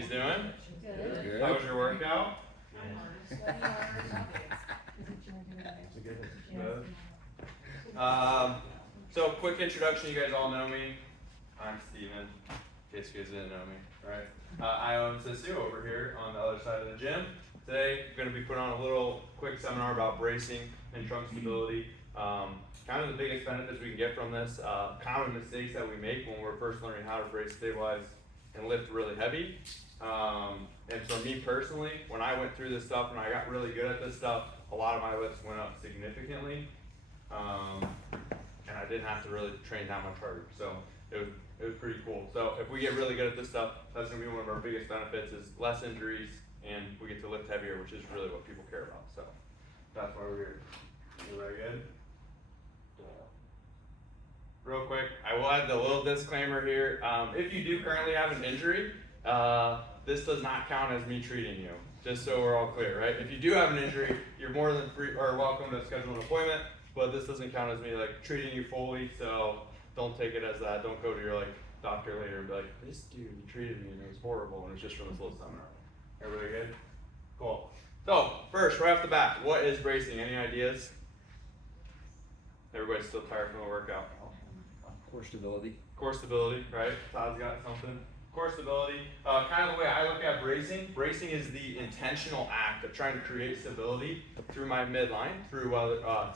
guys doing? Good. How was your workout? So quick introduction, you guys all know me. I'm Steven, in case you guys didn't know me, right? I own Sisu over here on the other side of the gym. Today, we're going to be putting on a little quick seminar about bracing and trunk stability. Kind of the biggest benefits we can get from this, common mistakes that we make when we're first learning how to brace, stabilize, and lift really heavy. And for me personally, when I went through this stuff and I got really good at this stuff, a lot of my lifts went up significantly. And I didn't have to really train that much harder. So it was pretty cool. So if we get really good at this stuff, that's gonna be one of our biggest benefits is less injuries and we get to lift heavier, which is really what people care about. So that's why we're here. Everybody good? Real quick, I will add the little disclaimer here. If you do currently have an injury, this does not count as me treating you, just so we're all clear, right? If you do have an injury, you're more than free or welcome to schedule an appointment, but this doesn't count as me like treating you fully, so don't take it as that. Don't go to your like doctor later and be like, this dude treated me and it was horrible and it's just from this little seminar. Everybody good? Cool. So first, right off the bat, what is bracing? Any ideas? Everybody's still tired from the workout. Core stability. Core stability, right? Todd's got something. Core stability, kind of the way I look at bracing. Bracing is the intentional act of trying to create stability through my midline, through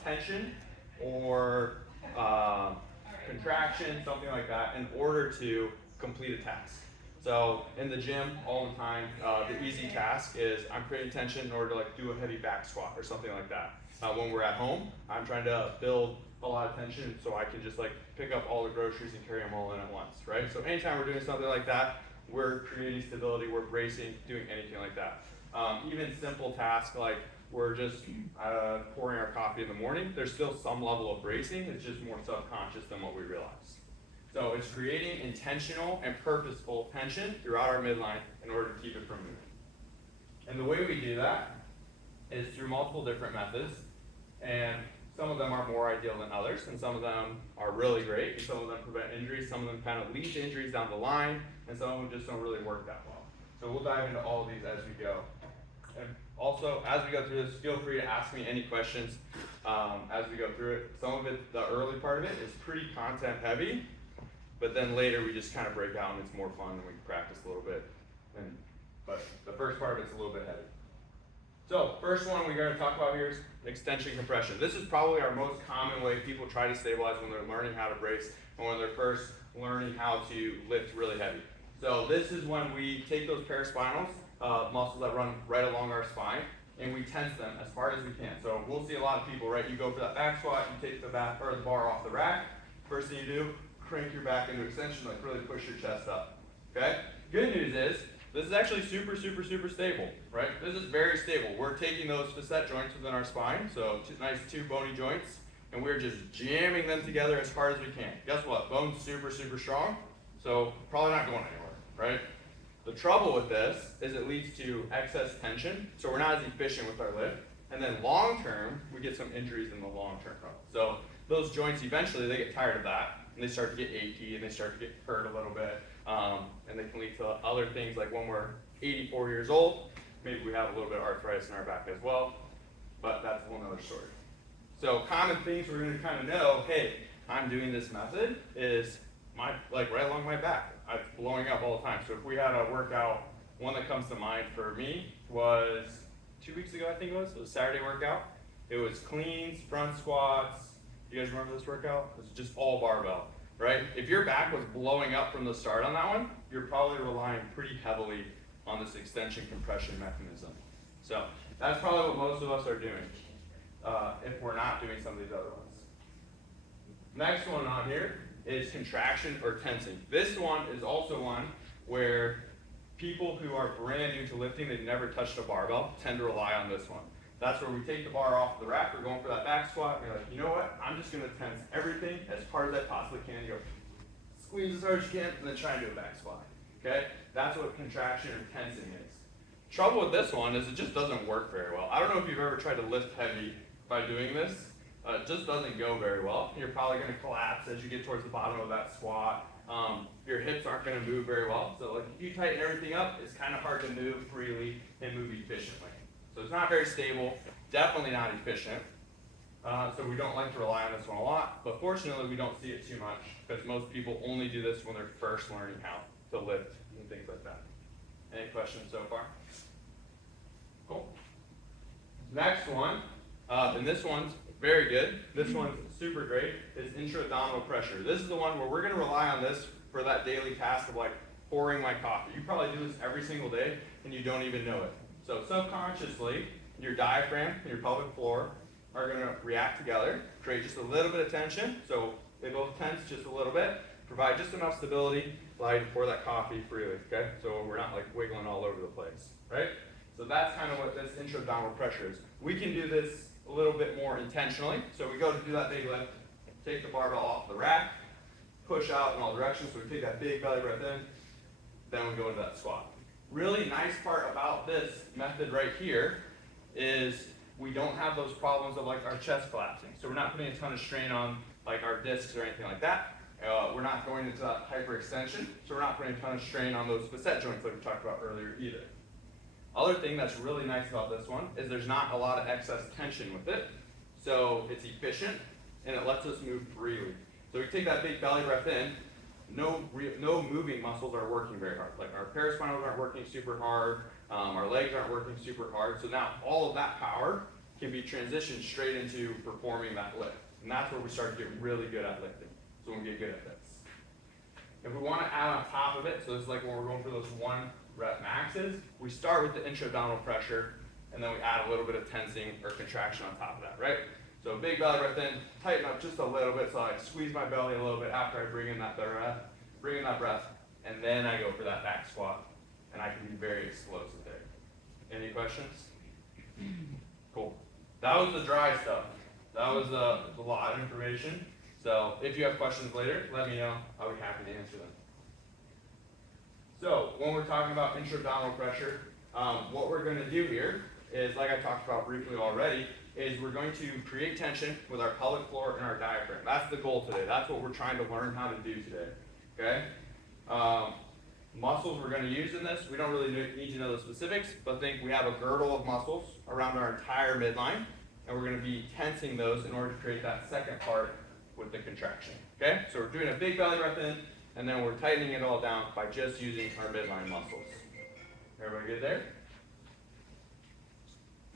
tension or contraction, something like that, in order to complete a task. So in the gym, all the time, the easy task is I'm creating tension in order to like do a heavy back squat or something like that. When we're at home, I'm trying to build a lot of tension so I can just like pick up all the groceries and carry them all in at once, right? So anytime we're doing something like that, we're creating stability, we're bracing, doing anything like that. Even simple tasks like we're just pouring our coffee in the morning, there's still some level of bracing, it's just more subconscious than what we realize. So it's creating intentional and purposeful tension throughout our midline in order to keep it from moving. And the way we do that is through multiple different methods, and some of them are more ideal than others, and some of them are really great, and some of them prevent injuries, some of them kind of lead to injuries down the line, and some of them just don't really work that well. So we'll dive into all of these as we go. And also, as we go through this, feel free to ask me any questions as we go through it. Some of it, the early part of it, is pretty content heavy, but then later we just kind of break out and it's more fun and we can practice a little bit. But the first part of it's a little bit heavy. So first one we're going to talk about here is extension compression. This is probably our most common way people try to stabilize when they're learning how to brace and when they're first learning how to lift really heavy. So this is when we take those paraspinals, muscles that run right along our spine, and we tense them as hard as we can. So we'll see a lot of people, right? You go for that back squat, you take the bar off the rack. First thing you do, crank your back into extension, like really push your chest up. Okay? Good news is, this is actually super, super, super stable, right? This is very stable. We're taking those facet joints within our spine, so nice two bony joints, and we're just jamming them together as hard as we can. Guess what? Bone's super, super strong, so probably not going anywhere, right? The trouble with this is it leads to excess tension, so we're not as efficient with our lift, and then long term, we get some injuries in the long term. So those joints eventually, they get tired of that, and they start to get achy, and they start to get hurt a little bit. And they can lead to other things like when we're 84 years old, maybe we have a little bit of arthritis in our back as well, but that's a whole nother story. So common things we're going to kind of know, hey, I'm doing this method is like right along my back. I'm blowing up all the time. So if we had a workout, one that comes to mind for me was 2 weeks ago, I think it was a Saturday workout. It was cleans, front squats. You guys remember this workout? It was just all barbell. Right? If your back was blowing up from the start on that one, you're probably relying pretty heavily on this extension compression mechanism. So that's probably what most of us are doing if we're not doing some of these other ones. Next one on here is contraction or tensing. This one is also one where people who are brand new to lifting, they've never touched a barbell, tend to rely on this one. That's where we take the bar off the rack, we're going for that back squat, and you're like, you know what, I'm just going to tense everything as hard as I possibly can. You go squeeze as hard as you can, and then try and do a back squat. Okay? That's what contraction or tensing is. Trouble with this one is it just doesn't work very well. I don't know if you've ever tried to lift heavy by doing this. It just doesn't go very well. You're probably going to collapse as you get towards the bottom of that squat. your hips aren't going to move very well. So like if you tighten everything up, it's kind of hard to move freely and move efficiently. So it's not very stable, definitely not efficient. So we don't like to rely on this one a lot, but fortunately we don't see it too much because most people only do this when they're first learning how to lift and things like that. Any questions so far? Cool. Next one, and this one's very good. This one's super great, is intra-abdominal pressure. This is the one where we're going to rely on this for that daily task of like pouring my coffee. You probably do this every single day and you don't even know it. So subconsciously, your diaphragm and your pelvic floor are going to react together, create just a little bit of tension. So they both tense just a little bit, provide just enough stability, allow you to pour that coffee freely, okay? So we're not like wiggling all over the place, right? So that's kind of what this intra-abdominal pressure is. We can do this a little bit more intentionally. So we go to do that big lift, take the barbell off the rack, push out in all directions. So we take that big belly breath in, then we go into that squat. Really nice part about this method right here is we don't have those problems of like our chest collapsing. So we're not putting a ton of strain on like our discs or anything like that. We're not going into that hyperextension, so we're not putting a ton of strain on those facet joints like we talked about earlier either. Other thing that's really nice about this one is there's not a lot of excess tension with it, so it's efficient and it lets us move freely. So we take that big belly breath in, no moving muscles are working very hard. Like our paraspinals aren't working super hard, our legs aren't working super hard, so now all of that power can be transitioned straight into performing that lift. And that's where we start to get really good at lifting. So we get good at this. If we want to add on top of it, so this is like when we're going for those 1 rep maxes, we start with the intra-abdominal pressure, and then we add a little bit of tensing or contraction on top of that, right? So big belly breath in, tighten up just a little bit, so I squeeze my belly a little bit after I bring in that breath, and then I go for that back squat, and I can be very explosive there. Any questions? Cool. That was the dry stuff. That was a lot of information. So if you have questions later, let me know. I'll be happy to answer them. So when we're talking about intra-abdominal pressure, what we're going to do here is, like I talked about briefly already, is we're going to create tension with our pelvic floor and our diaphragm. That's the goal today. That's what we're trying to learn how to do today. Okay? Muscles we're going to use in this, we don't really need to know the specifics, but think we have a girdle of muscles around our entire midline, and we're going to be tensing those in order to create that second part with the contraction. Okay? So we're doing a big belly breath in, and then we're tightening it all down by just using our midline muscles. Everybody good there?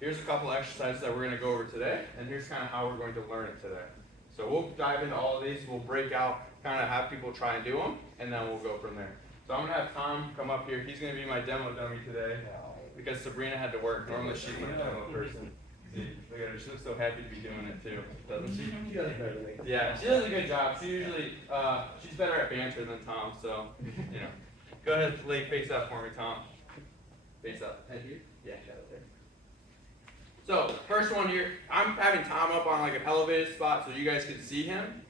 Here's a couple exercises that we're going to go over today, and here's kind of how we're going to learn it today. So we'll dive into all of these, we'll break out, kind of have people try and do them, and then we'll go from there. So I'm going to have Tom come up here. He's going to be my demo dummy today, because Sabrina had to work. Normally she's my demo person. See, look at her, she looks so happy to be doing it too, doesn't she? She does better than me. Yeah, she does a good job. She usually, she's better at banter than Tom, so, you know. Go ahead, lay face up for me, Tom. Face up. Head here? Yeah, shadow there. So, first one here, I'm having Tom up on like an elevated spot so you guys can see him.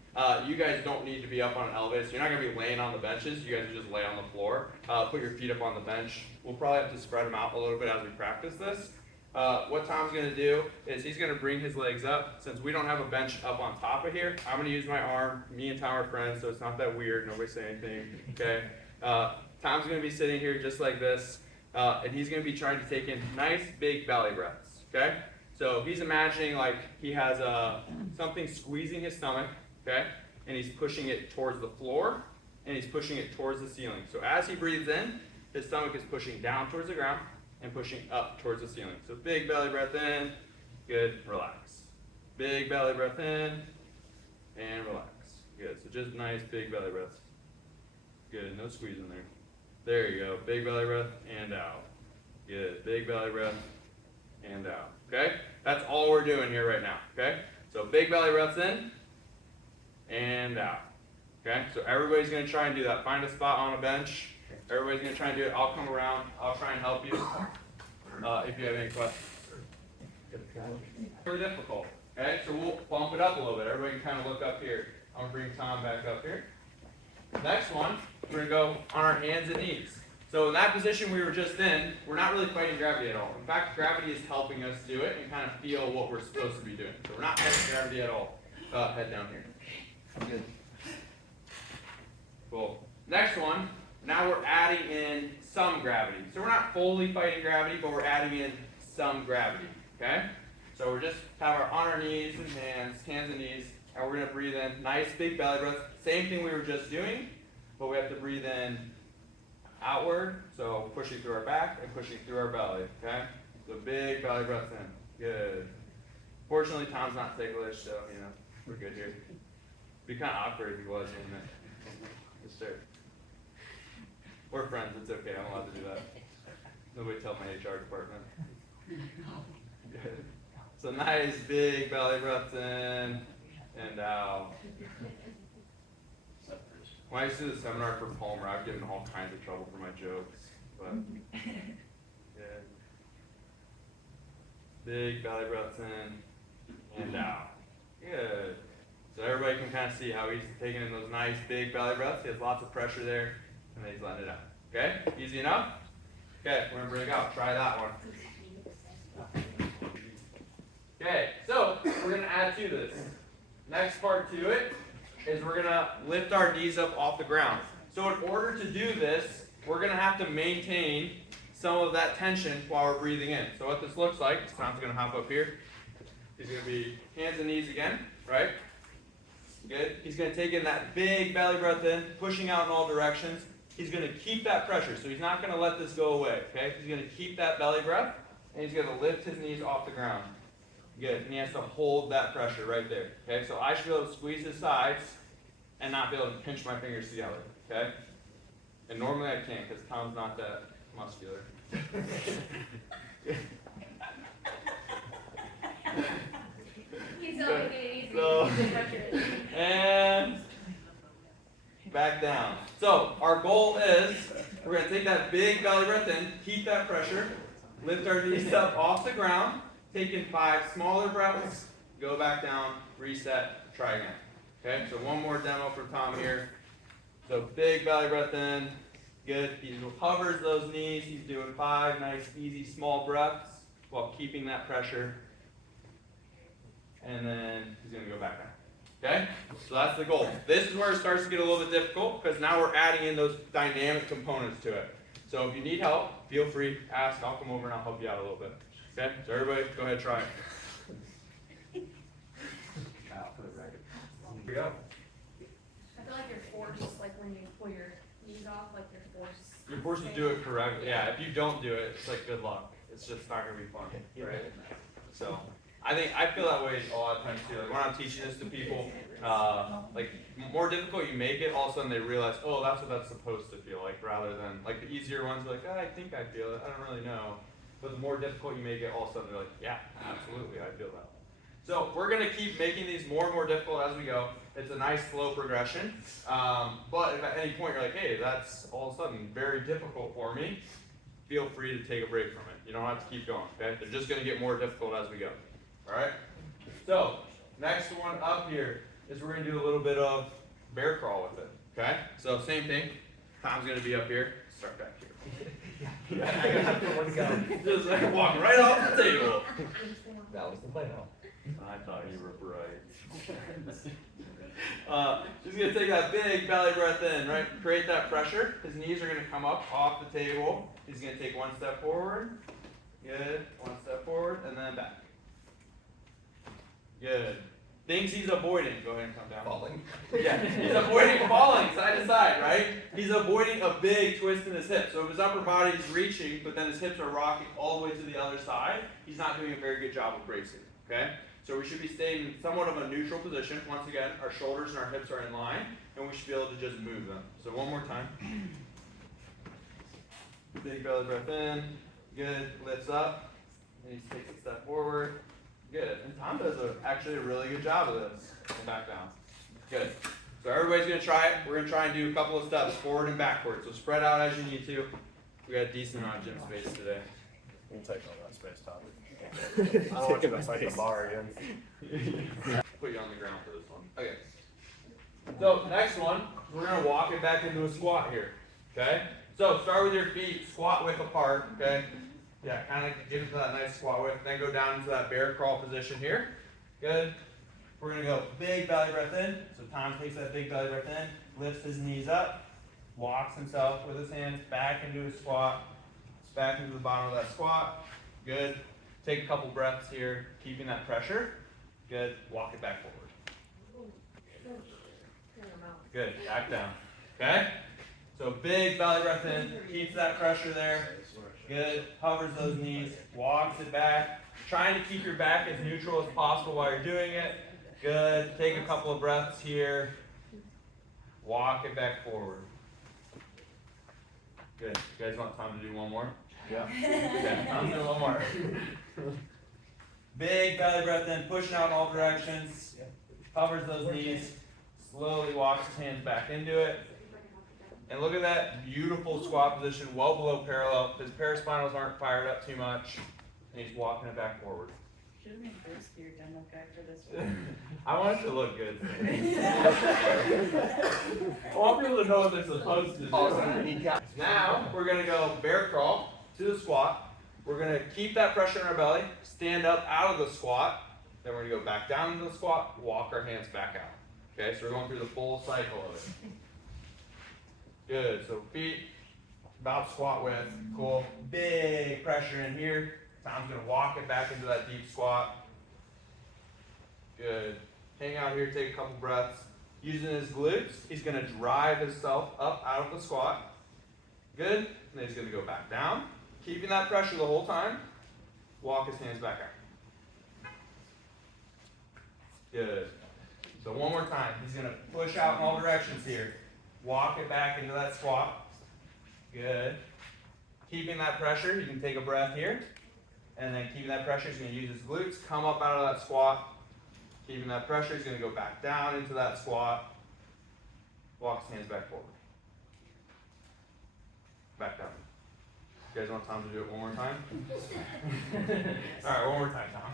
You guys don't need to be up on an elevated, so you're not going to be laying on the benches. You guys just lay on the floor. Put your feet up on the bench. We'll probably have to spread them out a little bit as we practice this. What Tom's going to do is he's going to bring his legs up. Since we don't have a bench up on top of here, I'm going to use my arm. Me and Tom are friends, so it's not that weird. Nobody say anything, okay? Tom's going to be sitting here just like this, and he's going to be trying to take in nice big belly breaths, okay? So he's imagining like he has something squeezing his stomach, okay? And he's pushing it towards the floor, and he's pushing it towards the ceiling. So as he breathes in, his stomach is pushing down towards the ground and pushing up towards the ceiling. So big belly breath in, good, relax. Big belly breath in, and relax. Good, so just nice big belly breaths. Good, no squeeze in there. There you go, big belly breath and out. Good, big belly breath and out, okay? That's all we're doing here right now, okay? So big belly breaths in and out, okay? So everybody's gonna try and do that. Find a spot on a bench. Everybody's gonna try and do it. I'll come around, I'll try and help you if you have any questions. Really difficult, okay? So we'll bump it up a little bit. Everybody can kind of look up here. I'm gonna bring Tom back up here. Next one, we're gonna go on our hands and knees. So in that position we were just in, we're not really fighting gravity at all. In fact, gravity is helping us do it and kind of feel what we're supposed to be doing. So we're not fighting gravity at all. Head down here. Good. Cool. Next one, now we're adding in some gravity. So we're not fully fighting gravity, but we're adding in some gravity, okay? So we're just have on our knees and hands and knees, and we're gonna breathe in, nice big belly breath. Same thing we were just doing, but we have to breathe in outward, so pushing through our back and pushing through our belly, okay? So big belly breath in, good. Fortunately, Tom's not ticklish, so, you know, we're good here. Be kind of awkward if he was, wouldn't it? Yes, sir. We're friends, it's okay, I'm allowed to do that. Nobody tell my HR department. Good. So nice big belly breath in and out. When I used to do the seminar for Palmer, I've given all kinds of trouble for my jokes, but good. Big belly breath in and out. Good. So everybody can kind of see how he's taking in those nice big belly breaths. He has lots of pressure there, and then he's letting it out. Okay? Easy enough? Okay, we're gonna break out. Try that one. Okay, so we're gonna add to this. Next part to it is we're gonna lift our knees up off the ground. So in order to do this, we're gonna have to maintain some of that tension while we're breathing in. So what this looks like, Tom's gonna hop up here. He's gonna be hands and knees again, right? Good. He's gonna take in that big belly breath in, pushing out in all directions. He's gonna keep that pressure, so he's not gonna let this go away, okay? He's gonna keep that belly breath, and he's gonna lift his knees off the ground. Good, and he has to hold that pressure right there, okay? So I should be able to squeeze his sides and not be able to pinch my fingers together, okay? And normally I can't, because Tom's not that muscular. He's not making it easy. So- The pressure is. And back down. So our goal is we're going to take that big belly breath in, keep that pressure, lift our knees up off the ground, take in 5 smaller breaths, go back down, reset, try again. Okay, so one more demo for Tom here. So big belly breath in, good. He hovers those knees. He's doing 5 nice, easy, small breaths while keeping that pressure. And then he's going to go back down. Okay? So that's the goal. This is where it starts to get a little bit difficult because now we're adding in those dynamic components to it. So if you need help, feel free, ask. I'll come over and I'll help you out a little bit. Okay? So everybody, go ahead, try it. Here we go. I feel like you're forced, like when you pull your knees off, like you're forced. You're forced to do it correctly. Yeah, if you don't do it, it's like good luck. It's just not going to be fun. Right? So. I feel that way a lot of times too. Like when I'm teaching this to people, like more difficult you make it, all of a sudden they realize, oh, that's what that's supposed to feel like, rather than like the easier ones, like, oh, I think I feel it, I don't really know. But the more difficult you make it, all of a sudden they're like, yeah, absolutely, I feel that. So we're gonna keep making these more and more difficult as we go. It's a nice slow progression. But if at any point you're like, hey, that's all of a sudden very difficult for me, feel free to take a break from it. You don't have to keep going, okay? They're just gonna get more difficult as we go. Alright, so next one up here is we're going to do a little bit of bear crawl with it, okay? So same thing, Tom's going to be up here, start back here. Just like walk right off the table. That was the plan. I thought you were bright. He's going to take that big belly breath in, right? Create that pressure. His knees are going to come up off the table. He's going to take 1 step forward. Good. 1 step forward and then back. Good. Things he's avoiding. Go ahead and come down. Falling. Yeah, he's avoiding falling side to side, right? He's avoiding a big twist in his hip. So if his upper body is reaching, but then his hips are rocking all the way to the other side, he's not doing a very good job of bracing, okay? So we should be staying in somewhat of a neutral position. Once again, our shoulders and our hips are in line, and we should be able to just move them. So one more time. Big belly breath in. Good. Lifts up. And he takes a step forward. Good. And Tom does actually a really good job of this. And back down. Good. So everybody's going to try it. We're going to try and do a couple of steps forward and backward. So spread out as you need to. We got a decent amount of gym space today. We'll take all that space, Tom. I don't want you to fight the bar again. Put you on the ground for this one. Okay. So next one, we're going to walk it back into a squat here. Okay? So start with your feet squat width apart. Okay? Yeah, kind of get into that nice squat width. Then go down into that bear crawl position here. Good. We're going to go big belly breath in. So Tom takes that big belly breath in, lifts his knees up. walks himself with his hands back into his squat, back into the bottom of that squat. Good. Take a couple breaths here, keeping that pressure. Good. Walk it back forward. Good. Back down. Okay? So big belly breath in, keeps that pressure there. Good. Hovers those knees, walks it back. Trying to keep your back as neutral as possible while you're doing it. Good. Take a couple of breaths here. Walk it back forward. Good. You guys want time to do one more? Yeah. Okay, I'm doing one more. Big belly breath in, pushing out in all directions. Hovers those knees. Slowly walks his hands back into it. And look at that beautiful squat position, well below parallel. His paraspinals aren't fired up too much. And he's walking it back forward. Should have made Bruce your demo guy for this one. I want it to look good. I want people to know what they're supposed to do. Now, we're going to go bear crawl to the squat. We're going to keep that pressure in our belly, stand up out of the squat. Then we're going to go back down into the squat, walk our hands back out. Okay, so we're going through the full cycle of it. Good, so feet about squat width. Cool. Big pressure in here. Tom's going to walk it back into that deep squat. Good. Hang out here, take a couple breaths. Using his glutes, he's going to drive himself up out of the squat. Good. And then he's going to go back down. Keeping that pressure the whole time. Walk his hands back out. Good. So one more time. He's going to push out in all directions here. Walk it back into that squat. Good. Keeping that pressure, you can take a breath here. And then keeping that pressure, he's going to use his glutes, come up out of that squat. Keeping that pressure, he's going to go back down into that squat. Walk his hands back forward. Back down. You guys want Tom to do it one more time? Alright, one more time, Tom.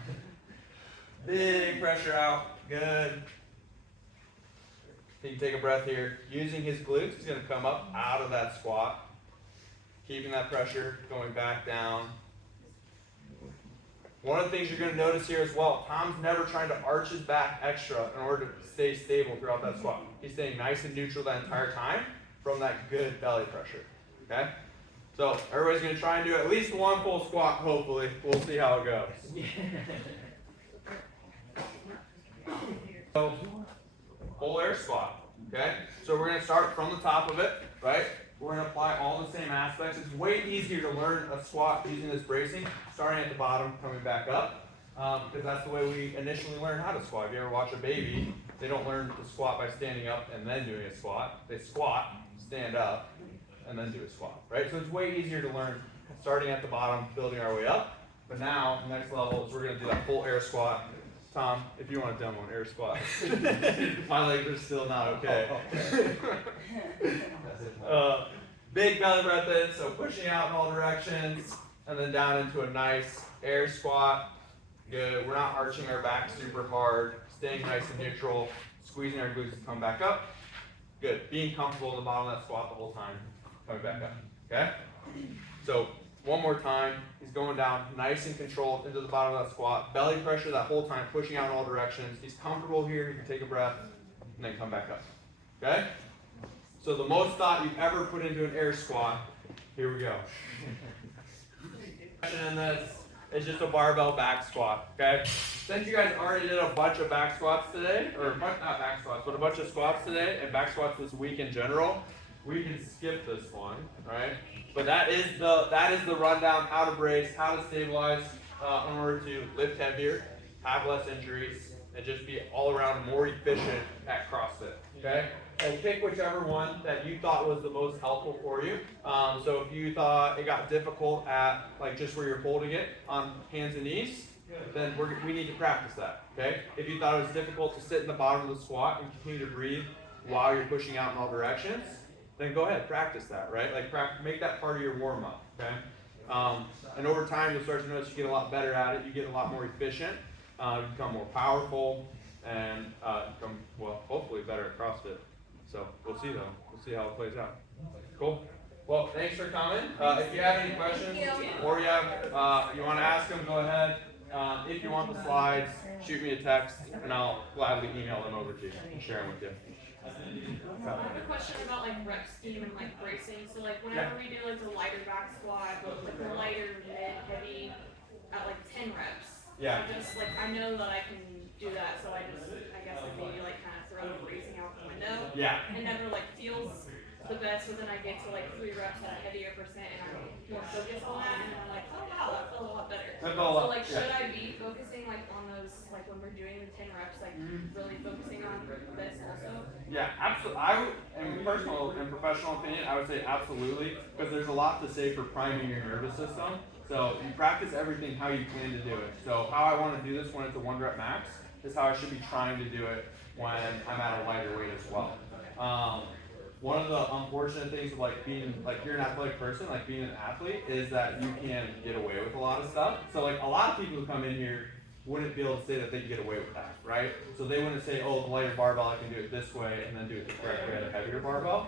Big pressure out. Good. You can take a breath here. Using his glutes, he's going to come up out of that squat. Keeping that pressure, going back down. One of the things you're going to notice here as well, Tom's never trying to arch his back extra in order to stay stable throughout that squat. He's staying nice and neutral that entire time from that good belly pressure. Okay? So everybody's going to try and do at least one full squat, hopefully. We'll see how it goes. So, full air squat. Okay? So we're going to start from the top of it, right? We're going to apply all the same aspects. It's way easier to learn a squat using this bracing, starting at the bottom, coming back up, because that's the way we initially learn how to squat. If you ever watch a baby, they don't learn to squat by standing up and then doing a squat. They squat, stand up, and then do a squat, right? So it's way easier to learn starting at the bottom, building our way up. But now, the next level is we're going to do that full air squat. Tom, if you want to demo an air squat. My legs are still not okay. Big belly breath in, so pushing out in all directions, and then down into a nice air squat. Good. We're not arching our back super hard, staying nice and neutral, squeezing our glutes to come back up. Good. Being comfortable in the bottom of that squat the whole time, coming back up. Okay? So, one more time. He's going down nice and controlled into the bottom of that squat. Belly pressure that whole time, pushing out in all directions. He's comfortable here. He can take a breath and then come back up. Okay? So the most thought you've ever put into an air squat, here we go. In this is just a barbell back squat, okay? Since you guys already did a bunch of back squats today, or not back squats, but a bunch of squats today, and back squats this week in general, we can skip this one, right? But that is the rundown, how to brace, how to stabilize in order to lift heavier, have less injuries, and just be all around more efficient at CrossFit, okay? And pick whichever one that you thought was the most helpful for you. So if you thought it got difficult at like just where you're holding it on hands and knees, then we need to practice that, okay? If you thought it was difficult to sit in the bottom of the squat and continue to breathe while you're pushing out in all directions, then go ahead, practice that, right? Like make that part of your warm-up, okay? And over time, you'll start to notice you get a lot better at it. You get a lot more efficient. You become more powerful, and become, well, hopefully better at CrossFit. So we'll see though. We'll see how it plays out. Cool. Well, thanks for coming. If you have any questions or you want to ask them, go ahead. If you want the slides, shoot me a text, and I'll gladly email them over to you and share them with you. I have a question about like rep scheme and like bracing. So like whenever we do like the lighter back squat, but like the lighter mid heavy at like 10 reps. Yeah. I just like I know that I can do that, so I guess like maybe like kind of throw the bracing out the window. Yeah. It never like feels the best, but then I get to like 3 reps at a heavier percent and I'm more focused on that and I'm like, oh wow, that feels a lot better. That felt a lot- So like yeah. should I be focusing like on those like when we're doing the 10 reps, like really focusing on this also? Yeah, absolutely. I would, in personal and professional opinion, I would say absolutely, because there's a lot to say for priming your nervous system. So you practice everything how you plan to do it. So how I want to do this when it's a 1 rep max is how I should be trying to do it when I'm at a lighter weight as well. One of the unfortunate things of like being like you're an athletic person, like being an athlete, is that you can get away with a lot of stuff. So like a lot of people who come in here wouldn't be able to say that they can get away with that, right? So they wouldn't say, oh, the lighter barbell, I can do it this way, and then do it the correct way at a heavier barbell.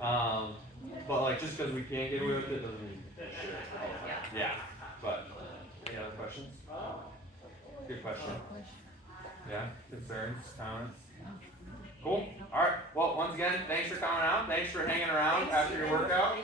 But like just because we can't get away with it doesn't mean we should. Yeah. But any other questions? Good question. Yeah. Concerns? Comments? Cool. All right. Well, once again, thanks for coming out. Thanks for hanging around after your workout.